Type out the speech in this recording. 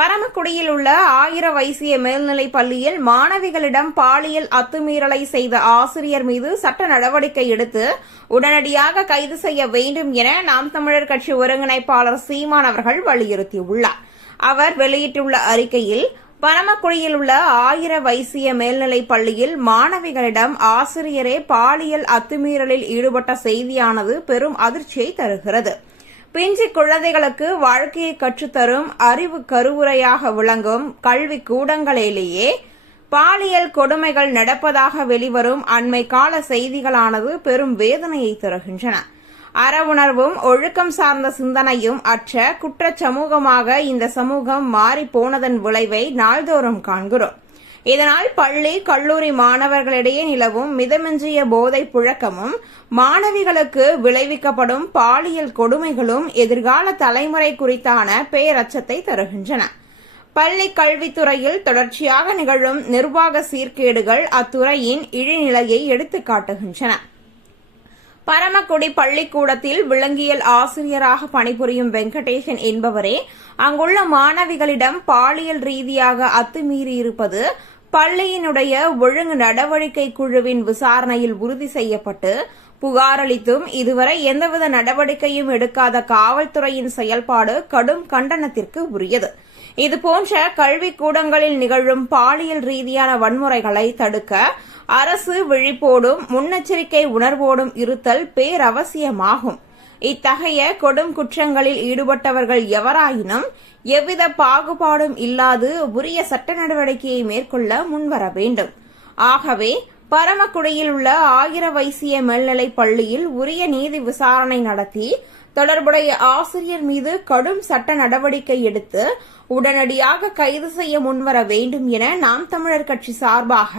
பரமக்குடியில் உள்ள 1000 வைசிய மேல்நிலைப் பள்ளியில் மாணவிகளிடம் பாலியல் அத்துமீறலை செய்த ஆசிரியர் மீது சட்ட நடவடிக்கை எடுத்து உடனடியாக கைது செய்ய வேண்டும் என நாம் தமிழர் கட்சி ஒருங்கிணைப்பாளர் சீமான் அவர்கள் வலியுறுத்தியுள்ளார். அவர் வெளியிட்டுள்ள அறிக்கையில், பரமக்குடியில் உள்ள 1000 வைசிய மேல்நிலைப் பள்ளியில் மாணவிகளிடம் ஆசிரியரே பாலியல் அத்துமீறலில் ஈடுபட்ட செய்தியானது பெரும் அதிர்ச்சியை தருகிறது. பிஞ்சு குழந்தைகளுக்கு வாழ்க்கையை கற்றுத்தரும் அறிவு கருவுரையாக விளங்கும் கல்வி கூடங்களிலேயே பாலியல் கொடுமைகள் நடப்பதாக வெளிவரும் அண்மை கால செய்திகளானது பெரும் வேதனையை தருகின்றன. அறவுணர்வும் ஒழுக்கம் சார்ந்த சிந்தனையும் அற்ற குற்றச் சமூகமாக இந்த சமூகம் மாறிப்போனதன் விளைவை நாள்தோறும் காண்கிறோம். இதனால் பள்ளி கல்லூரி மாணவர்களிடையே நிலவும் மிதமிஞ்சிய போதை புழக்கமும் மாணவிகளுக்கு விளைவிக்கப்படும் பாலியல் கொடுமைகளும் எதிர்கால தலைமுறை குறித்தான பேரச்சத்தை தருகின்றன. பள்ளி கல்வித்துறையில் தொடர்ச்சியாக நிகழும் நிர்வாக சீர்கேடுகள் அத்துறையின் இழிநிலையை எடுத்துக் காட்டுகின்றன. பரமக்குடி பள்ளிக்கூடத்தில் விலங்கியல் ஆசிரியராக பணிபுரியும் வெங்கடேசன் என்பவரே அங்குள்ள மாணவிகளிடம் பாலியல் ரீதியாக அத்துமீறியிருப்பது பள்ளியினுடைய ஒழுங்கு நடவடிக்கை குழுவின் விசாரணையில் உறுதி செய்யப்பட்டு புகாரளித்தும் இதுவரை எந்தவித நடவடிக்கையும் எடுக்காத காவல்துறையின் செயல்பாடு கடும் கண்டனத்திற்கு உரியது. இதுபோன்ற கல்விக்கூடங்களில் நிகழும் பாலியல் ரீதியான வன்முறைகளை தடுக்க அரசு விழிப்போடும் முன்னெச்சரிக்கை உணர்வோடும் இருத்தல் பேரவசியமாகும். இத்தகைய கொடும் குற்றங்களில் ஈடுபட்டவர்கள் எவராயினும் எவ்வித பாகுபாடும் இல்லாது உரிய சட்ட நடவடிக்கையை மேற்கொள்ள முன்வர வேண்டும். ஆகவே பரமக்குடியில் உள்ள 1000 வைசிய மேல்நிலைப் பள்ளியில் உரிய நீதி விசாரணை நடத்தி தொடர்புடைய ஆசிரியர் மீது கடும் சட்ட நடவடிக்கை எடுத்து உடனடியாக கைது செய்ய முன்வர வேண்டும் என நாம் தமிழர் கட்சி சார்பாக